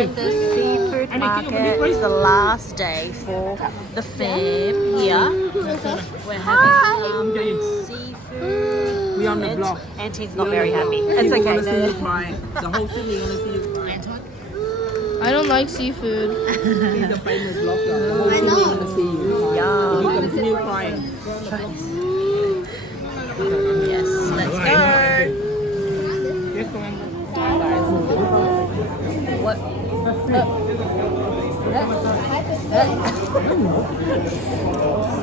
in the seafood market. It's the last day for the fam here. We're having seafood. We on the block. Auntie's not very happy. It's We want to okay. see you cry. The whole city want to see you cry. Anton? I don't like seafood. He's a famous blogger. The whole city want to see you cry. Yeah. You continue crying. Yes, let's go. Yes, go on. What?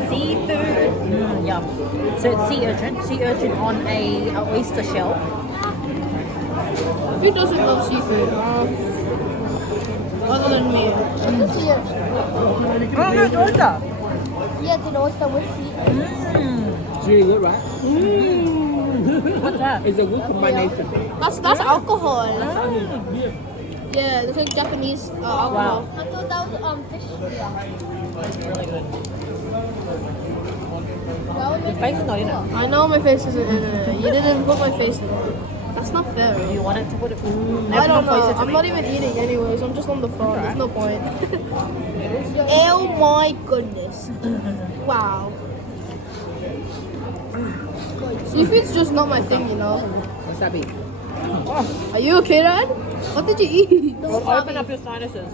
Seafood. Yum. So it's sea urchin on a oyster shell. Who doesn't love seafood? Other than me. Oh no, it's oyster. Yeah, it's an oyster with seafood. It's really good, right? What's that? It's a good combination. That's alcohol. Yeah, that's like Japanese alcohol. I thought that was fish. Really good. Your face is not in it. I know my face isn't in it. You didn't put my face in it. That's not fair. You want it to put it? I don't know. I'm not even eating anyways. I'm just on the phone. There's no point. Oh my goodness. Wow. Seafood's just not my thing, you know. Wasabi. Are you okay, Dad? What did you eat? Open up your sinuses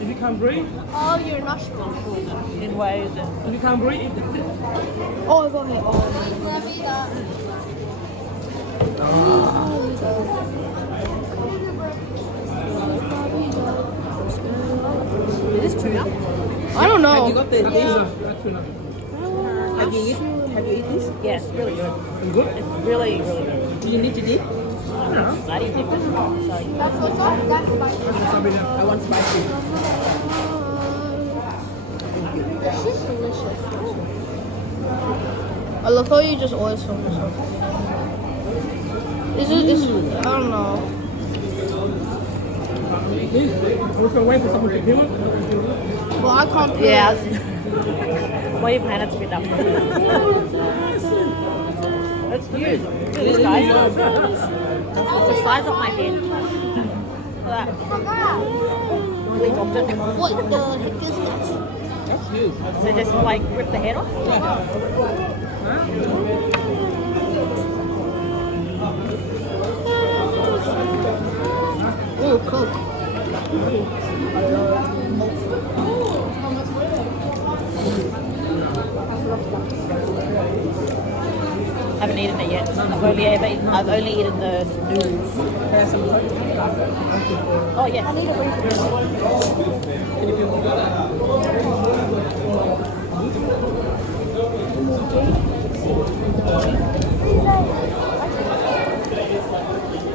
If you can't breathe, Oh, your nostrils. in ways. if you can't breathe, Oh, go ahead. Oh. Is this tuna? I don't know. have you got this? Have you eaten this? Yes, really good. Good. It's really, really good. Do you need to dip? I didn't dip it. So That's what's up. That's spicy. I want spicy. This is delicious. I love how you just always film yourself. I don't know. Please, we're going to wait for someone to peel it. Well, I can't peel yeah. it. Why you plan it to be done? That's huge. Look at this, guys. It's the size of my head. Look at that. Really dropped it. What the heck is that? That's huge. So just like rip the head off. Oh, Coke. Haven't eaten it yet. I've only eaten the noodles. Oh yes.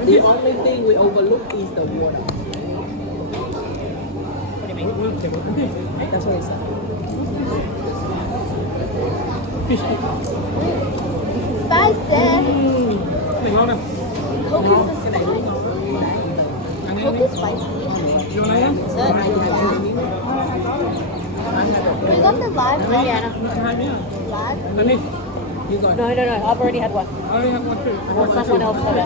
The only thing we overlook is the water. What do you mean? That's what he said. Spicy. Coke is spicy. We got the live one. Live? You got it. No. I've already had one. I already have one too. Or someone else had it. I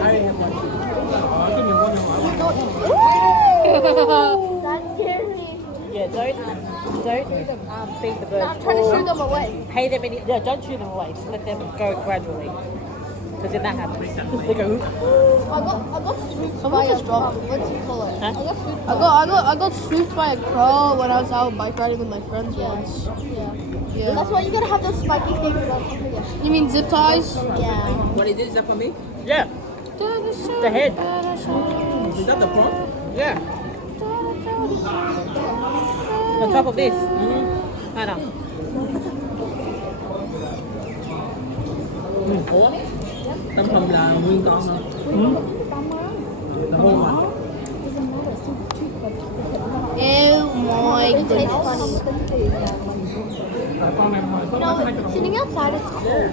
already have one too. That's scary. Yeah, don't feed the birds. I'm trying to shoo them away. Pay them don't shoo them away. Just let them go gradually. Because then that happens. They go. I got swooped Someone by just dropped. what's it called? Huh? I got swooped by I got swooped by a crow when I was out bike riding with my friends once. Yeah. That's why you gotta have those spiky things on top of your You mean zip ties? Yeah. What is it? Is that for me? Yeah. The head. Is that the prawn? Yeah. On top of this. I know. โอ้ต้องทำยาวิ่งต้องเนาะthe whole one Oh my It tastes goodness. funny. You know, sitting outside it's cold.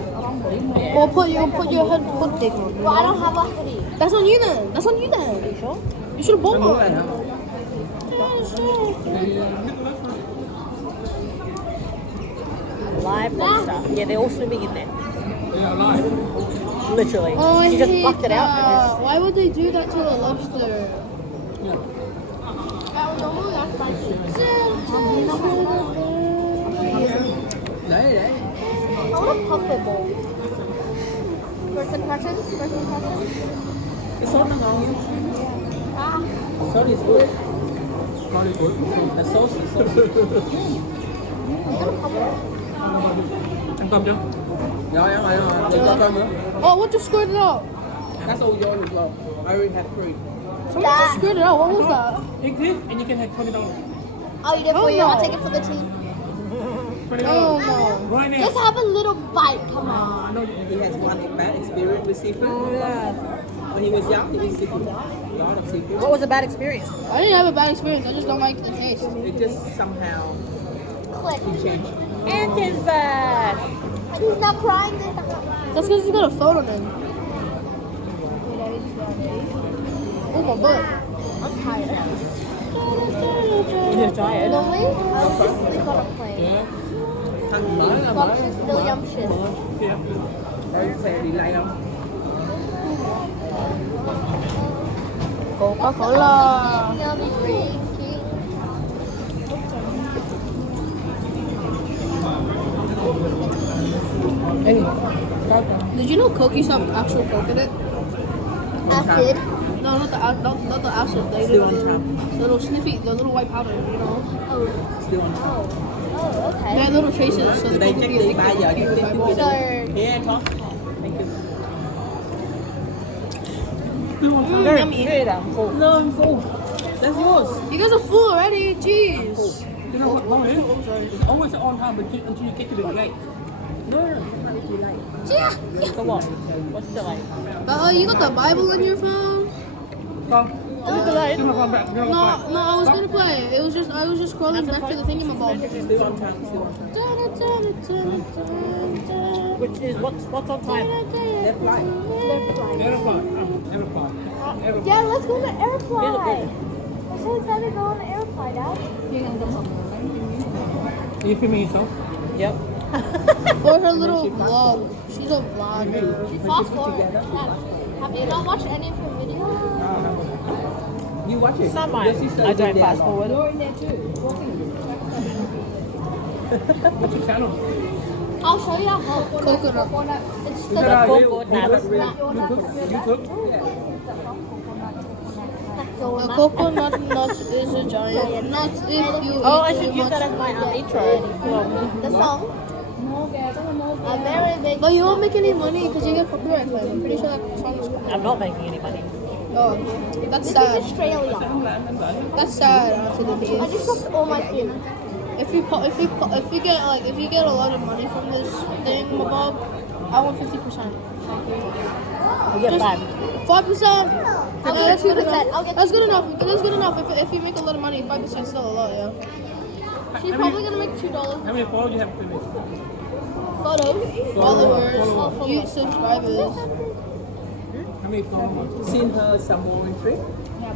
Or put your hood thing on. Well, I don't have a hoodie. That's on you then. That's on you then. Are you sure? You should have bought รู้อะไร one. ครับ Live monster. Yeah, they're all swimming in there. Yeah, alive. Literally. Oh, I She just hate plucked it out. that. Why would they do that to a lobster? Đấy. I want a puppet bowl. First impressions? First impressions? Cái sốt nó ngon. Ah. Sốt is good. Sốt is good. The sauce is so good. I'm gonna puppet bowl. Ăn cơm chưa? Rồi, ăn rồi. Đừng cho cơm nữa. Oh, what just squirted out? That's all yours as well. I already had three. Someone just squirted out. What was that? Take this and you can have $20. I'll eat it for Oh, you. no. I'll take it for the team. Oh no. Right now. Just have a little bite. Come on. I know he has one bad experience with seafood. Oh, yeah. When he was young, he ate seafood. A lot of seafood. What was a bad experience? I didn't have a bad experience. I just don't like the taste. It just somehow Click. he changed. And his back. He's not crying this time. That's because he's got a phone on him. Oh my butt. I'm tired. You're tired. Normally, I would just sleep on a plane. Yeah. Thằng mới là mới. Bumptious, still yumptious. Yeah. Rồi xe đi lại không? Coca-Cola. Yummy drinking. Ê, Did you know Coke used to have actual Coke in it? Acid. No, not the acid. Still on top. The little sniffy, the little white powder, you know? Oh. still on top. Oh, They okay. had little traces, so the Đây Coke would check be đi 3 giờ addictive. đi tiếp People tiếp buy đi. So, Yeah, Tom. Thank you. Very yummy. good. I'm full. No, I'm full. That's yours. You guys are full already. Jeez. You know what wrong is? It's always on time until you get to the gate. No, not too late. yeah. So what? What's the like? You got the Bible on your phone? Con. Give my phone back. Give my No, phone back. no, I was gonna play. It was just I was just scrolling back to the thingamabob. Still on time. Still on time. Which is what's on time? Left right. They're flying. Aeroport. Aeroport. Aeroport. Yeah, let's go to Airfly. I'm so excited to go on the Airfly, Dad. You filming yourself? Yep. For her little vlog. She's a vlogger. She fast forward. Dad, have you not watched any of her videos? You watch it. Some Your sister I did don't that fast long. forward. What's your channel? I'll show you how. Coconut. It's Is the that Coconut. real? YouTube? YouTube? A coconut nut is a giant nut if you Oh, I eat should too use that much. as my intro. the song. A very big. But you won't make any money because you get copyright claim. I'm pretty sure that song is I'm not making any money. Oh, that's This is sad. Australia. That's sad, Auntie I just Denise. dropped all my food. If you get a lot of money from this thing, Bob, I want 50%. Thank you. You get Just 5. 5%. I'll Yeah, get that's good 2%. enough. I'll get That's good enough. That's good enough. If you make a lot of money, 5% is still a lot, yeah. She's probably gonna make $2. How many followers you have? Photos. Followers, you subscribers. How many followers? Seen her Samoan trip?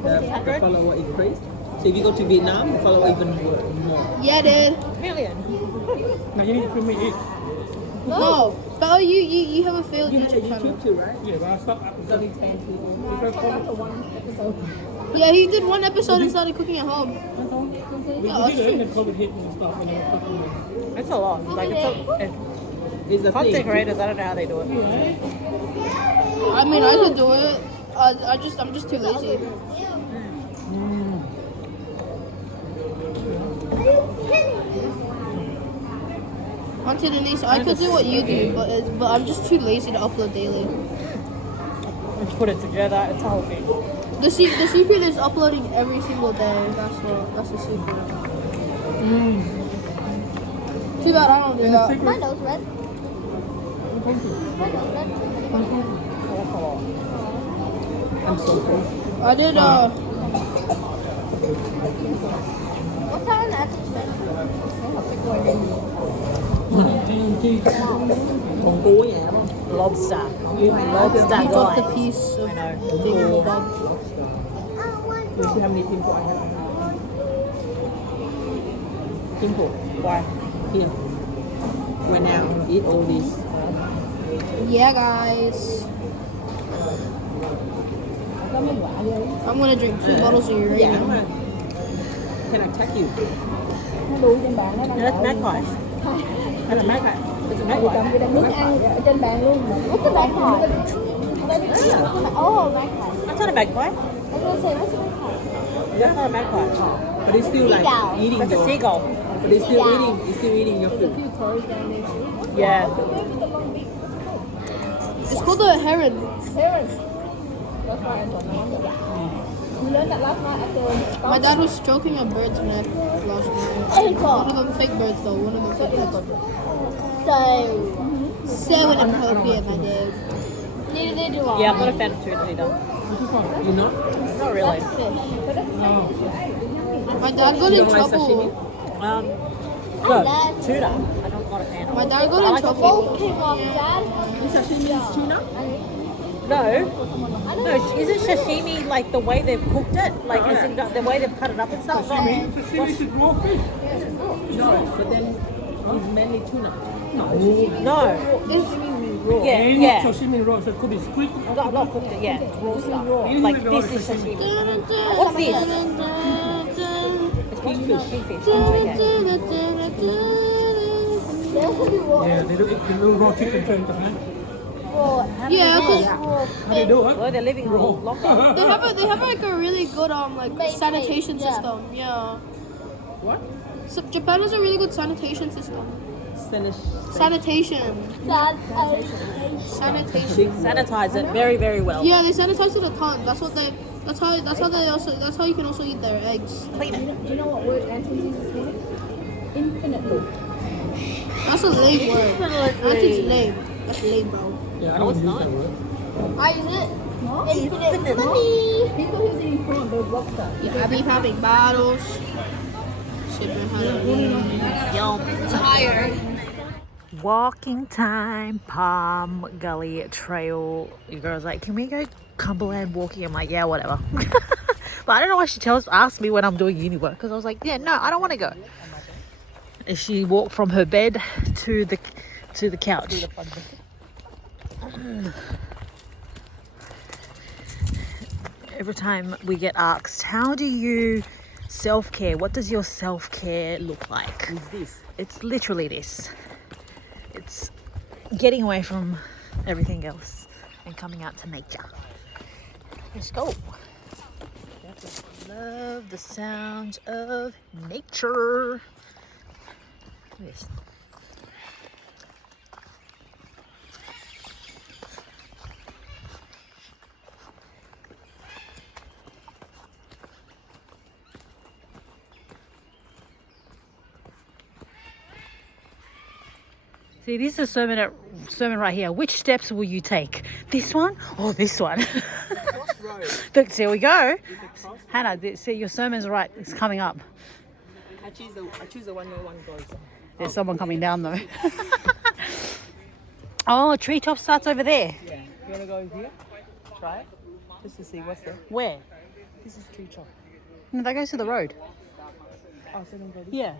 The follower increased. So if you go to Vietnam, the follower even more. Yeah, dude. Million. Now you need to film me eat. No, but you have a failed You have a YouTube channel. YouTube too, right? Yeah, but I stopped after 10 people. Yeah, he did one episode and started cooking at home. We that's did it, and true. then COVID hit and stuff, and then fucking It's a lot. Like it's It's a content thing. creators. I don't know how they do it. I mean, I could do it. I'm just too lazy. Auntie Denise, I could do what you do, but I'm just too lazy to upload daily. Let's put it together. It's a whole thing. The secret is uploading every single day. That's the secret. Too bad I don't do that. My nose red. My nose red. That's a lot. I'm so full. I did What's that on that? Còn cua nhà không? Lobster. he Lobster dropped a guys. piece of I know. thingamabob. You see how many people I have? Simple. Why? Here. When now eat all this. Yeah, guys. I'm gonna drink 2 bottles of uranium. Can I attack you? That's magpies. That's a magpie. It's a magpie. What's a magpie? Oh, magpie. That's not a magpie. I was gonna say, what's a magpie? That's not a magpie. But it's still like Seagull. eating That's a though. seagull. But it's still eating. It's still eating your food. Yeah. It's called a heron. My dad was stroking a bird's neck last night. One of them fake birds though. One of them fake birds. So inappropriate, my dude. Neither do I. Yeah, I'm not a fan of tuna either. You know? Not really. My dad got You in don't like sashimi? trouble. No, tuna. I'm not a fan. My dad got in trouble. Bolt came off, Dad. Sashimi is tuna? No, isn't sashimi like the way they've cooked it? Like as in the way they've cut it up and stuff? Sashimi is raw fish. No, but then it's mainly tuna. No. It's Yeah. Sashimi raw, so it could be squid. Not cooked it, yeah. It's raw stuff. Like this is sashimi. What's this? It's kingfish. Kingfish. Okay. Yeah, they do raw chicken too, man. yeah, because How they do it? Well, they're living longer. they have like a really good sanitation system. Yeah. What? So Japan has a really good sanitation system. Sanitation. Sanitize it very, very well. Yeah, they sanitize it a ton. That's how you can also eat their eggs. Clean it. Do you know what word Anton uses here? Infinitely. That's a lame word. Anton's lame. That's lame, bro. Yeah, I don't use that word. I use it. Infinite. People who's eating prawn, those lobster. Yeah, I be having battles. Yum. Tired. Walking time, Palm Gully Trail. Your girl's like, can we go Cumberland walking? I'm like, yeah, whatever. But I don't know why she asks me when I'm doing uni work, because I was like, yeah, no, I don't want to go. And she walked from her bed to the couch. Every time we get asked, how do you self-care? What does your self-care look like? It's this. It's literally this. It's getting away from everything else and coming out to nature. Let's go. Love the sound of nature. Look at this. See, this is a sermon right here. Which steps will you take? This one or this one? Look, there we go. Hannah, see, your sermon's right. It's coming up. I choose the one where one goes. There's someone coming down though. Oh, treetop starts over there. Yeah. You want to go here? Try it? Just to see what's there. Where? This is treetop. No, that goes to the road. Oh, so then go this. Yeah.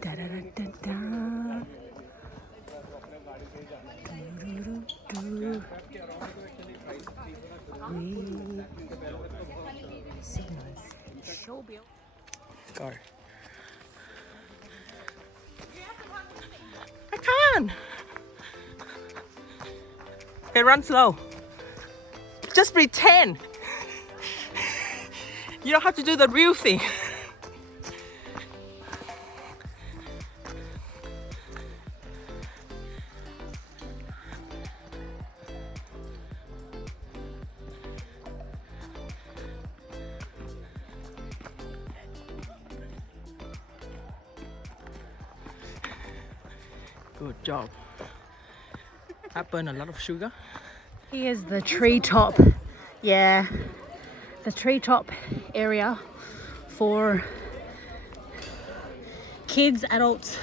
Da, da, da, da, da. Do-do-do-do. Signals. Show bill. Go. I can't. Okay, run slow. Just pretend. You don't have to do the real thing. Good job. I burn a lot of sugar. Here's the treetop. Yeah, the treetop area for kids, adults,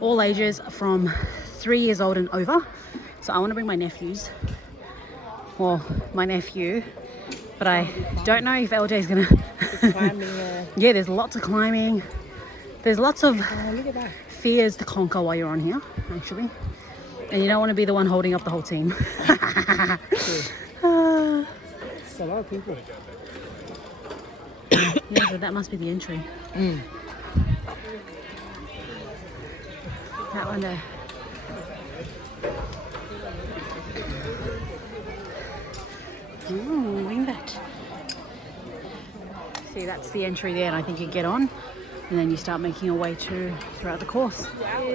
all ages from 3 years old and over. So I want to bring my nephews, well, my nephew, but I don't know if LJ is gonna. Yeah, there's lots of climbing. There's lots of fears to conquer while you're on here, actually. And you don't want to be the one holding up the whole team. It's a lot of people. Yeah, so that must be the entry. That one there. Ooh, wingbat. See, that's the entry there, and I think you get on, and then you start making your way throughout the course.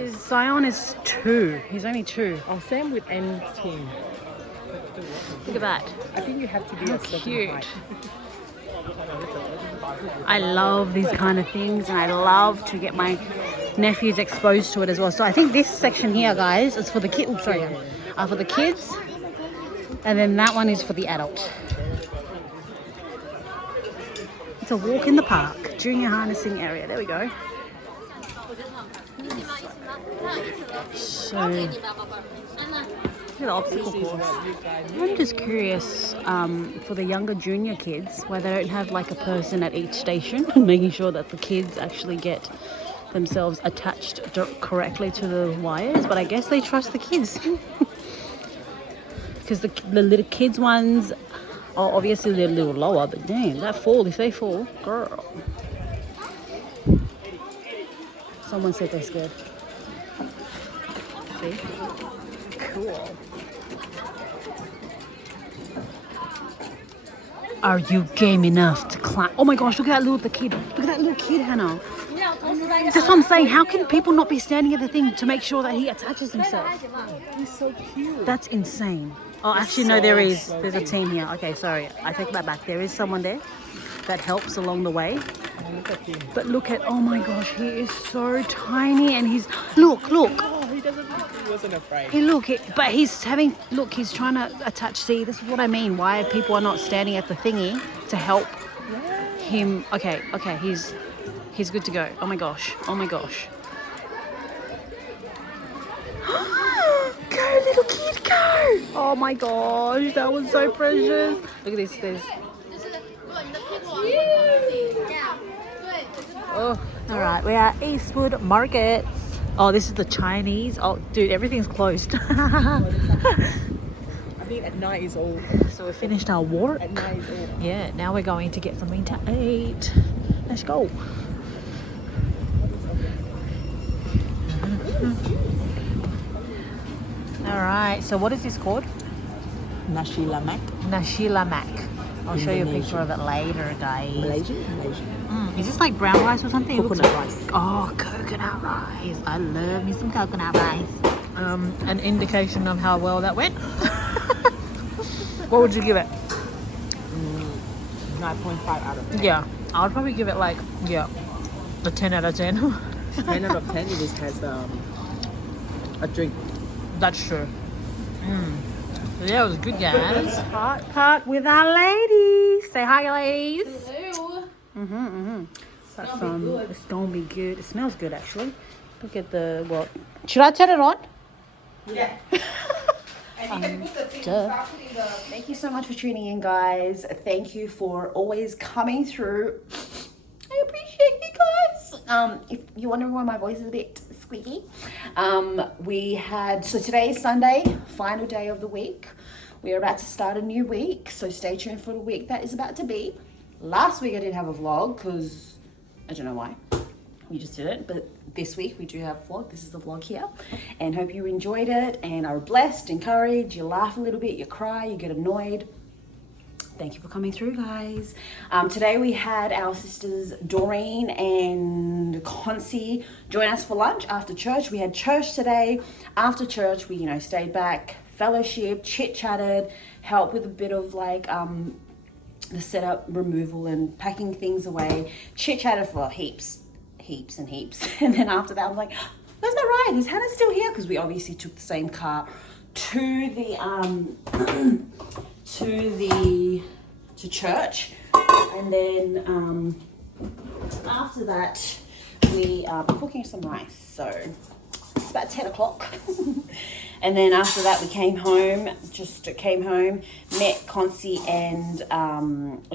Zion is 2. He's only 2. Oh, same with N team. Look at that. I think you have to be How a certain cute. height. I love these kind of things, and I love to get my nephews exposed to it as well. So I think this section here, guys, is for the kids. For the kids, and then that one is for the adult. It's a walk in the park, junior harnessing area. There we go. So, look at the obstacle course. I'm just curious for the younger junior kids why they don't have like a person at each station making sure that the kids actually get themselves attached correctly to the wires, but I guess they trust the kids. Because the little kids ones are obviously they're a little lower, but damn, if they fall, girl. Someone said they're scared. See? Cool. Are you game enough to climb? Oh my gosh, look at that little kid. Look at that little kid, Hannah. That's what I'm saying. How can people not be standing at the thing to make sure that he attaches himself? He's so cute. That's insane. Oh, actually, no, there is. There's a team here. Okay, sorry. I take that back. There is someone there that helps along the way. Oh, look at him. But look at, oh my gosh, he is so tiny, and he's, look. Oh, he wasn't afraid. But he's trying to attach. See, this is what I mean. Why people are not standing at the thingy to help him. Okay, he's good to go. Oh my gosh. Go, little kid, go! Oh my gosh, that was so precious. Look at this. Oh, all right, we're at Eastwood Markets. Oh, this is the Chinese. Oh, dude, everything's closed. I think at night is all. So we finished our walk. At night is all. Yeah, now we're going to get something to eat. Let's go. All right, so what is this called? Nasi lemak. Nasi lemak. I'll show you a picture of it later, guys. Malaysian. Is this like brown rice or something? Coconut rice. Oh, coconut rice. I love me some coconut rice. An indication of how well that went. What would you give it? 9.5 out of 10. Yeah, I would probably give it like, a 10 out of 10. 10 out of 10. It just has a drink. That's true. So yeah, it was good, guys. Hot with our ladies. Say hi, ladies. Hello. That's it's gonna be good. It smells good, actually. Look at the what? Should I turn it on? Yeah. Thank you so much for tuning in, guys. Thank you for always coming through. I appreciate you guys. If you're wondering why my voice is a bit squeaky, so today is Sunday, final day of the week. We are about to start a new week, so stay tuned for the week that is about to be. Last week I didn't have a vlog because I don't know why. We just did it, but this week we do have a vlog. This is the vlog here, and hope you enjoyed it and are blessed, encouraged. You laugh a little bit, you cry, you get annoyed. Thank you for coming through, guys. Today we had our sisters Doreen and Concy join us for lunch after church. We had church today. After church, we stayed back, fellowship, chit-chatted, helped with a bit of like the setup, removal, and packing things away. Chit-chatted for heaps. And then after that, I'm like, where's my ride? Is Hannah still here? Because we obviously took the same car to the to church, and then after that we are cooking some rice. So It's about 10 o'clock. And then after that, we came home, met Concy and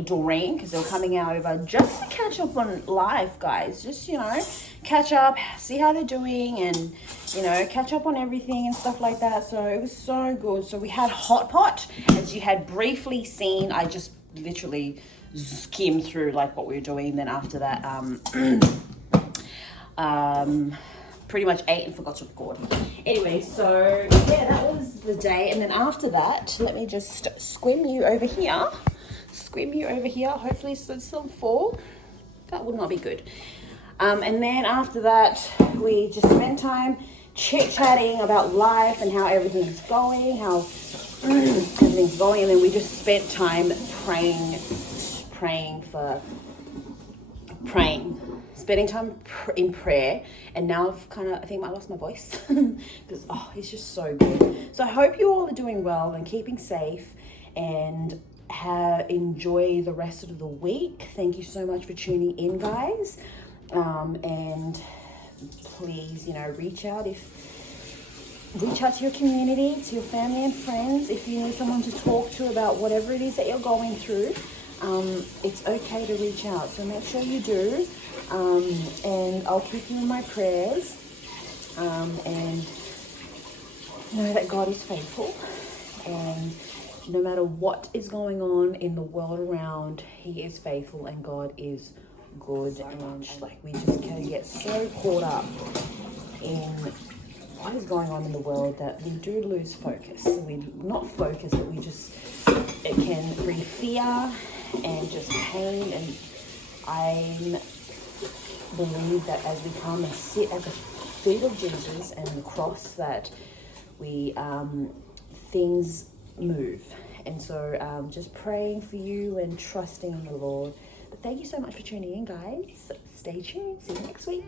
Doreen, because they were coming out over just to catch up on life, guys. Just, you know, catch up, see how they're doing, and, you know, catch up on everything and stuff like that. So it was so good. So we had hot pot, as you had briefly seen. I just literally skimmed through like what we were doing. Then after that, pretty much ate and forgot to record. Anyway, so yeah, that was the day. And then after that, let me just squim you over here. Hopefully it's still fall. That would not be good. And then after that, we just spent time chit-chatting about life and how everything's going, and then we just spent time spending time in prayer. And now I think I lost my voice because it's just so good. So I hope you all are doing well and keeping safe, and enjoy the rest of the week. Thank you so much for tuning in, guys. And please, you know, reach out to your community, to your family and friends. If you need someone to talk to about whatever it is that you're going through, it's okay to reach out. So make sure you do. And I'll keep you in my prayers. And know that God is faithful. And no matter what is going on in the world around, He is faithful and God is good. And like, we just can get so caught up in what is going on in the world that we do lose focus. It can bring fear and just pain. And I believe that as we come and sit at the feet of Jesus and the cross, that we things move. And so just praying for you and trusting in the Lord. But thank you so much for tuning in, guys. Stay tuned. See you next week.